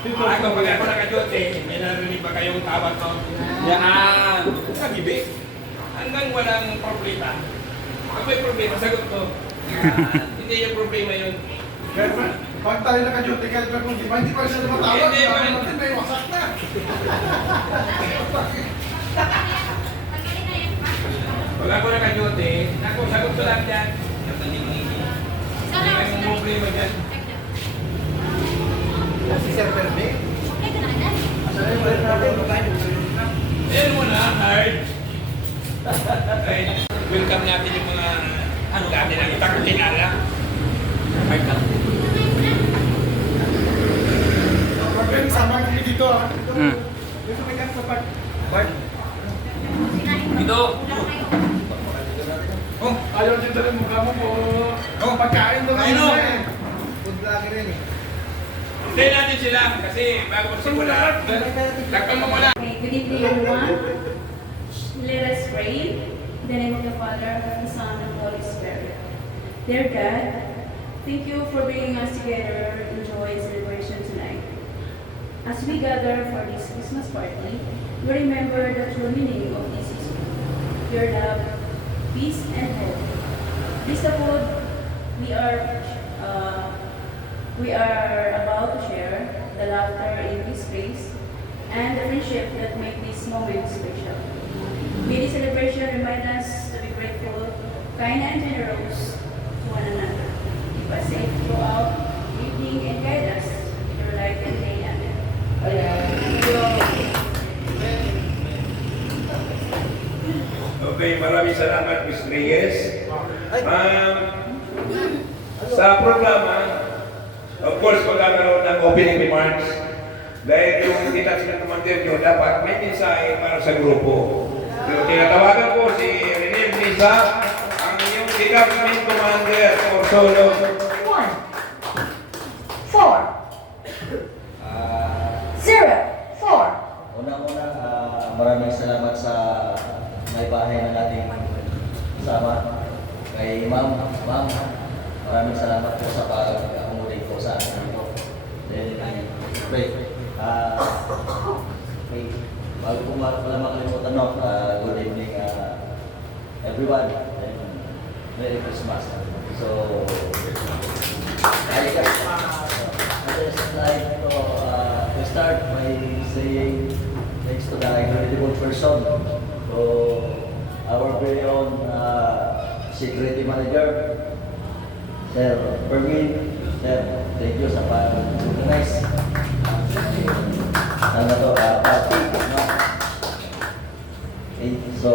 Ako, pag ako nakajote, may narinig ba kayong tawag ko? Yan! Kagibig. Hanggang walang problema. Pag may problema, sagot ko. Yan. Hindi yung problema yun. Pag tayo naka-duty, kahit kung di pa, hindi pa rin siya lumatawag. Hindi pa rin. Natin may wasak na. Pag ako nakajote, ako, sagot ko lang dyan. Hindi kayong problema dyan. Si Sir Perme? Asa na yung ulit natin? Ayan mo na, hard. Okay. Welcome natin yung mga dati na itakot-tinala. Hard ka. Okay, sama kami dito ah. Dito may kang sa part. Dito. Oh, ayaw din dali mukha mo po. Oh, pagkain doon Ayun, oh. eh. Food vlogger rin eh. Hintayin natin sila kasi bago magsimula, lakpan mo muna. Okay, good evening everyone. Let us pray. In the name of the Father, of the Son, and the Holy Spirit. Dear God, thank you for bringing us together in joy and celebration tonight. As we gather for this Christmas party, we remember the true meaning of this season. Your love, peace, and hope. This the food we are about to share, the laughter in this space, and the friendship that make this moment special. May this celebration remind us to be grateful, kind, and generous to one another. Keep us safe throughout the evening and guide us with your light and day. Amen. Okay, maraming salamat, Ms. Reyes. Sa programa, of course, magkakaroon ng opening remarks. Dahil yung detachment commander nyo, dapat may mensahe para sa grupo. So, tinatawagan ko si Rene Misa, ang inyong detachment commander for solo. 1, 4, 0, 4. Una-una, maraming salamat sa may bahay na nating kasama. Kay Ma'am, maraming salamat po sa pag-accommodate po sa akin dito. Then, great. Okay, bago po pala makalimutan, good evening everyone. And Merry Christmas. So, I just like to start by saying thanks to the incredible person, to our very own security manager, Sir Permin. Sir, thank you sa pag-organize. Ano to, party. No? Okay, so,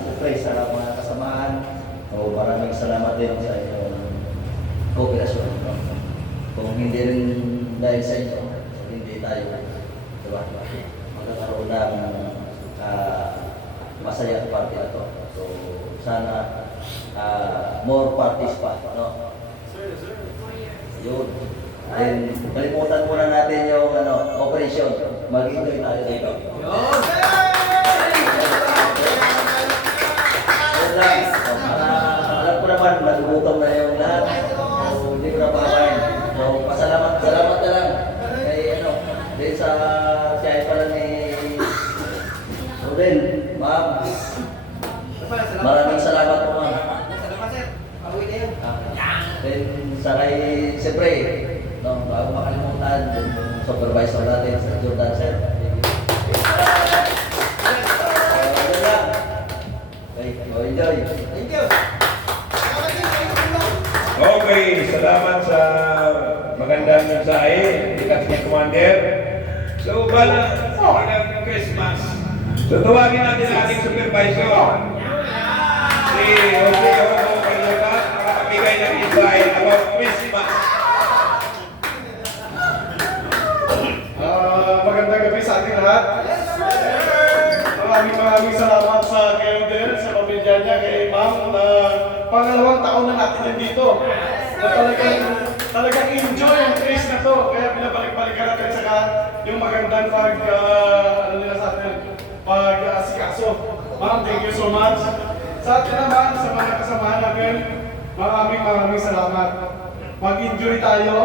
siyempre sa mga kasamaan, maraming salamat din sa inyong kooperasyon. No? Kung hindi rin dahil sa inyo, hindi tayo, diba? Magkakaroon ng masaya party na to. So, sana more parties pa, no? Yun. Then, kalimutan muna natin yung operation. Mag-enjoy tayo dito. Yun lang. Alam ko naman, nagugutom na yung lahat. So, hindi ko na pakakain. So, salamat na lang. Kay din sa siya pala ni Rodel, ma'am. Maraming salamat po, ma'am. Salamat sir. Pauwi na yun. Then, sa kay, siyempre, bago makalimutan, yung supervisor natin, sa Jordan, sir. Yun lang. Okay, enjoy. Thank you. Okay, salamat sa magandang mensahe, detachment commander. So, balang Christmas. So, tawagin natin ang ating supervisor. Si Jose Oroco Carlota, makapagigay ng insight about Christmas. Magandang gabi sa ating lahat. Maraming salamat sa kayo din, sa pamilya niya, kay Ma'am, na pangalawang taon na natin nandito. Na talagang enjoy ang trace na to. Kaya pinabalik-balikan natin saka yung magandang pag-asikaso. Ma'am, thank you so much. Sa atin naman, sa mga kasamahan natin, maraming salamat. mag-enjoy tayo.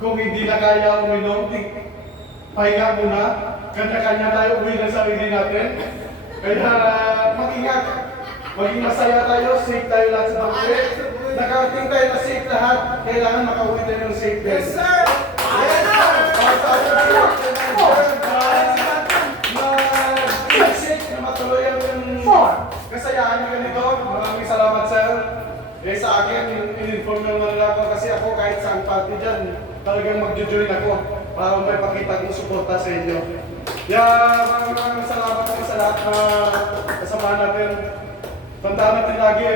Kung hindi na kaya uminom, pahinga muna. Kanya-kanya tayo uwi ng sarili natin. Kaya mag-ingat. Maging masaya tayo, safe tayo lahat sa bankwet. Nakarating tayo na safe lahat. Kailangan makauwi tayo ng safe din. Yes, sir! Yes, sir! Na matuloy ang kasayahan ng ganito. Maraming salamat, sir. Eh sa akin, in-inform naman nila ako kasi ako kahit saan party dyan, talagang mag-join ako para may pakita kong suporta sa inyo. Maraming salamat po sa lahat na kasama natin. Tandaan natin lagi,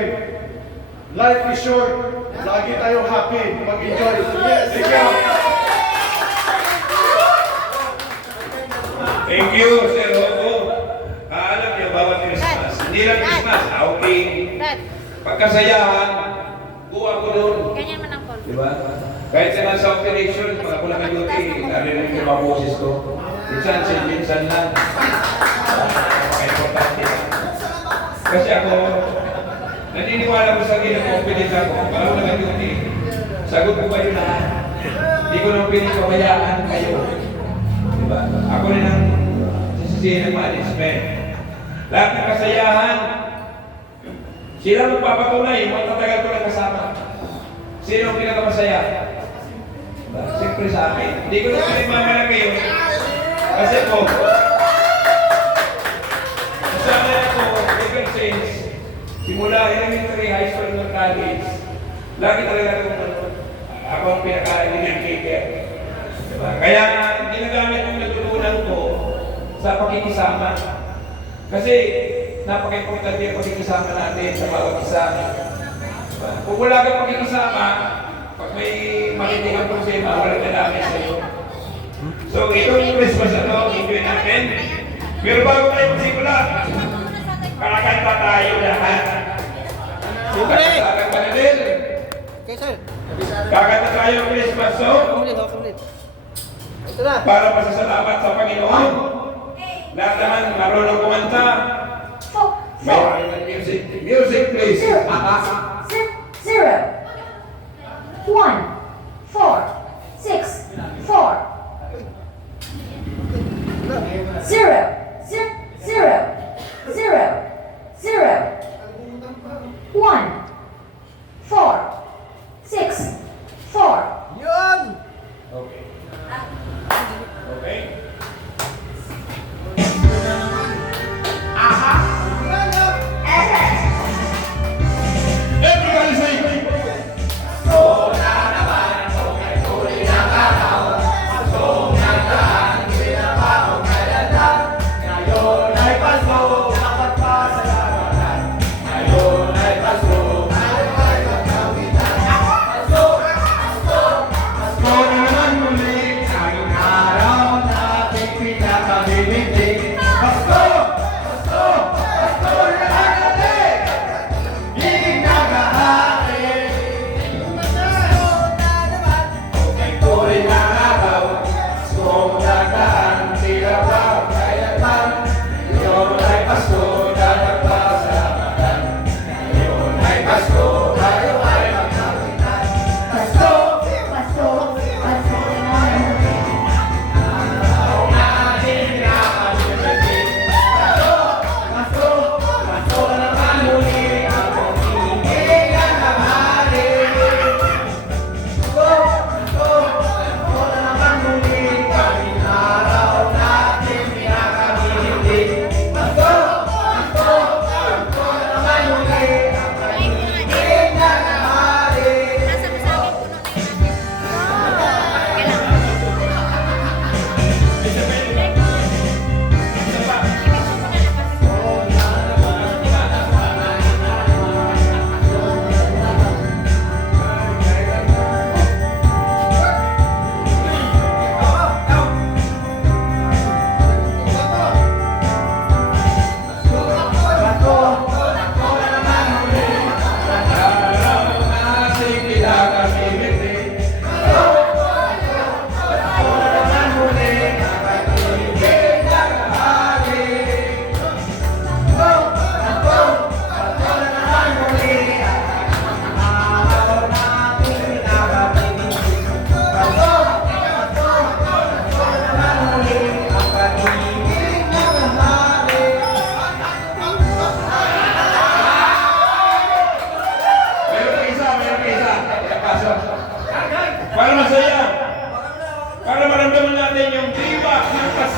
life is short. Lagi tayo happy, mag-enjoy. Thank you. Thank you, Sir Robo. Alam niyo, bawat Christmas, hindi lang Christmas, outing, pagkasayahan, buwa ko doon. Ganyan man ang call. Diba? Kahit sa nasa operation, pag ako naka-duty, narinig yung mga boses ko. Minsan lang. Importante. Kasi ako, naniniwala ko sa confidence ako. Pag ako naka-duty, sagot ko kayo lahat. Hindi ko nang pinipabayaan kayo. Diba? Ako rin ang sisisihin ng management. Lahat ng kasayahan, sila magpapatunay, matatagal ko lang kasama. Sino ang pinakamasaya? Diba? Siyempre sa akin. Hindi ko naman pinagmamalaki yun. Kasi po, nasanay ako, ever since, simula elementary, high school, ng college, lagi talaga ako ang pinaka-educator. Diba? Kaya ginagamit yung natutunan ko sa pakikisama. Kasi napaka-importante yung pakikisama natin sa bawat isa. Diba? Kung wala kang pakikisama, pag may makinig ang problema, wala ka namin sa iyo. So, itong Christmas na ito, enjoy natin. Pero bago tayo magsimula, kakanta tayo lahat. Kakanta ka na din. Okay, sir. Kakanta tayo ng Christmas song. Complete. Ito na. Para pasasalamat sa Panginoon. Lahat naman marunong kumanta. May music. Music, please. 0, 1, 4, 6, 4. 0, 1, 4, 6, 4. Yun! Okay. Okay. Everybody say,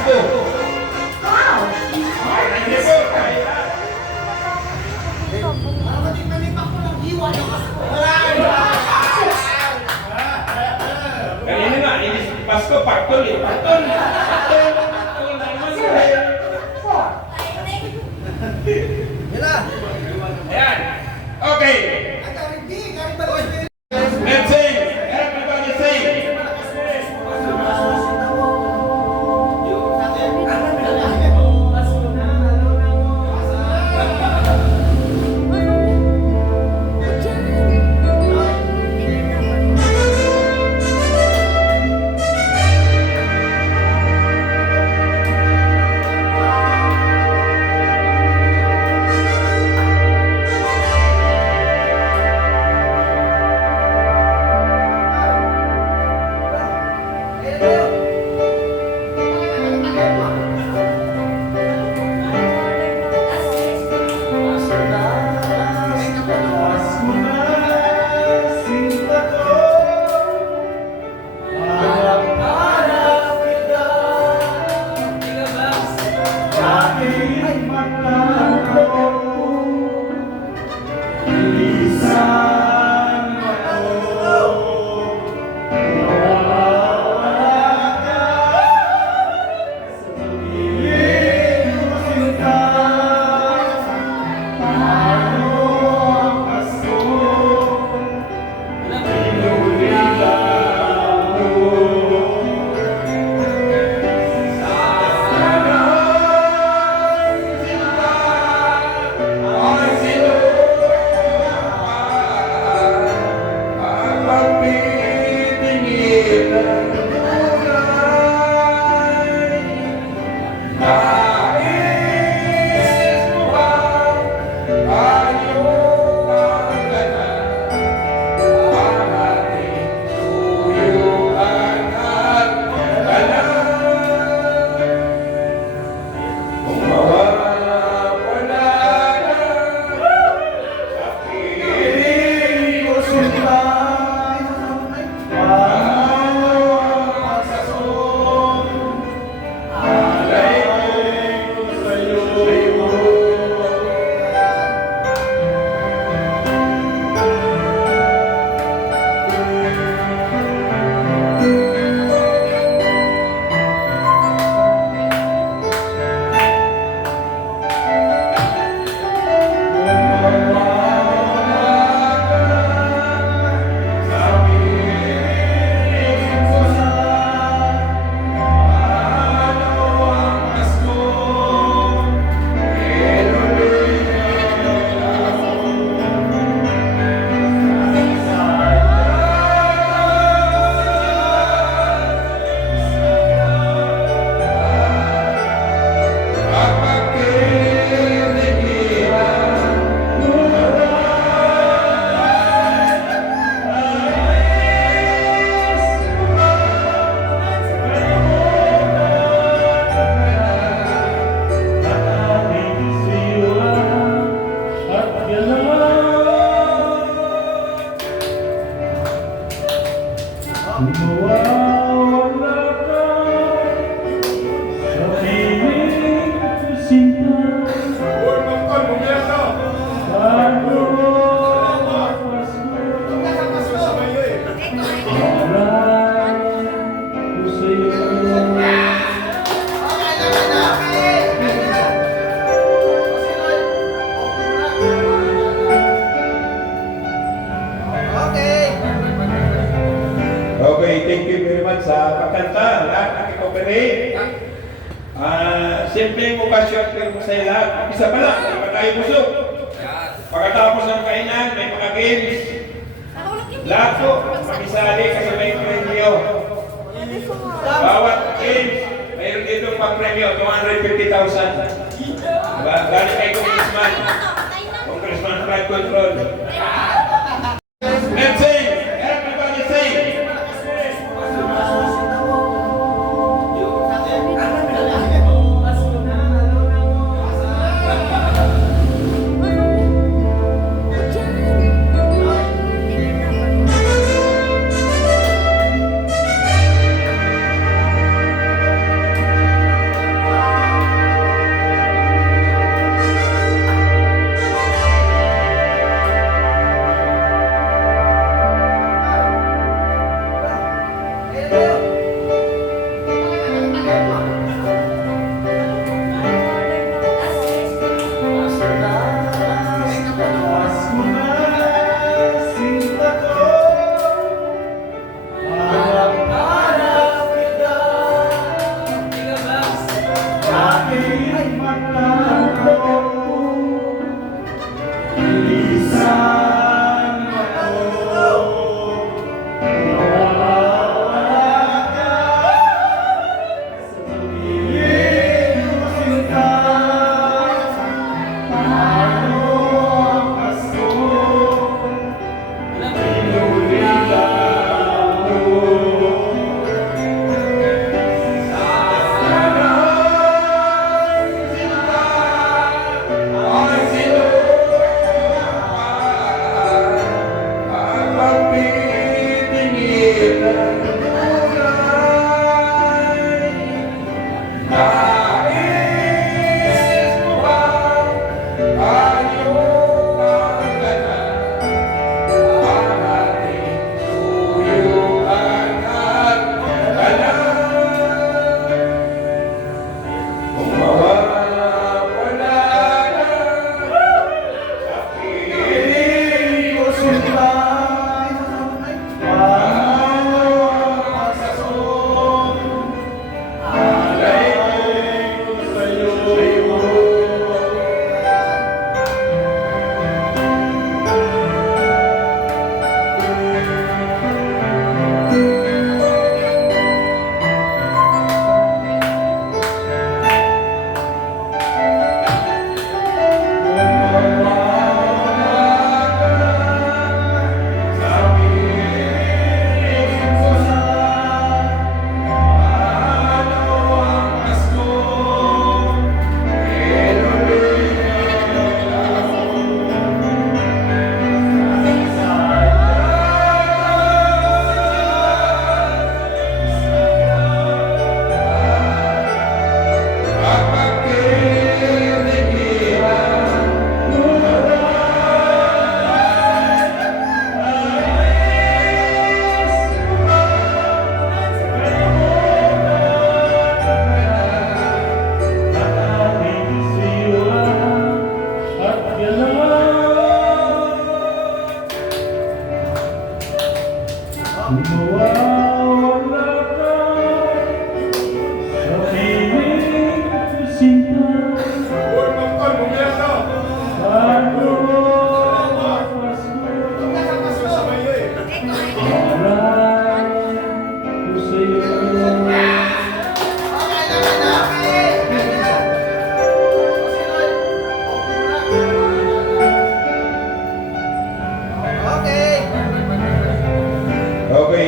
Pasko. Wow! Thank you po. Kahit na. Kanina nga, ini Pasko, paktol eh. Paktol. Paktol. Paktol naman. 4. Yan na. Ayan. Okay. Let's sing. Everybody sing. Pasko na, sinta ko. Hanap kita. Kahit magtatago, ilisan ako. Mawawala ka sa piling ko, sinta. Paano ang Pasko? Pinulila mo. Sana sinta ay sinuha ang pagtitingin ng tunay. Nais mo ba tayo magana ang ating suyuan at tanan? Kung mawawala ka sa piling ko, sinta, paano ang Pasko? Alay ko sa'yo. Mawawala ka sa piling ko, sinta. Bago ang Pasko, alay ko sa'yo. Okay, thank you very much sa pagkanta. Lahat nakikooperate. Simpleng okasyon pero masaya lahat. Isa pa lang, hindi pa tayo busog. Pagkatapos ng kainan, may mga games. Lahat po, makisali kasi may premyo. Bawat games, mayroon dito pang premyo, 250,000. Diba? Galing kay Congressman. Congressman Flood Control. Let's sing! Everybody sing!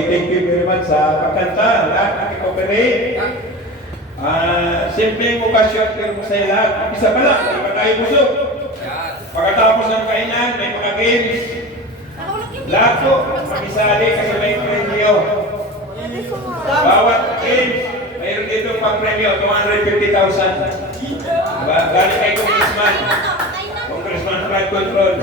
thank you very much sa pagkanta. Lahat nakikooperate. Simpleng okasyon pero masaya lahat. Isa pa lang, hindi pa tayo busog. Pagkatapos ng kainan, may mga games. Lahat po, makisali kasi may premyo. Bawat games, mayroon dito pang premyo, 250,000. Galing kay Congressman. Congressman Flood Control.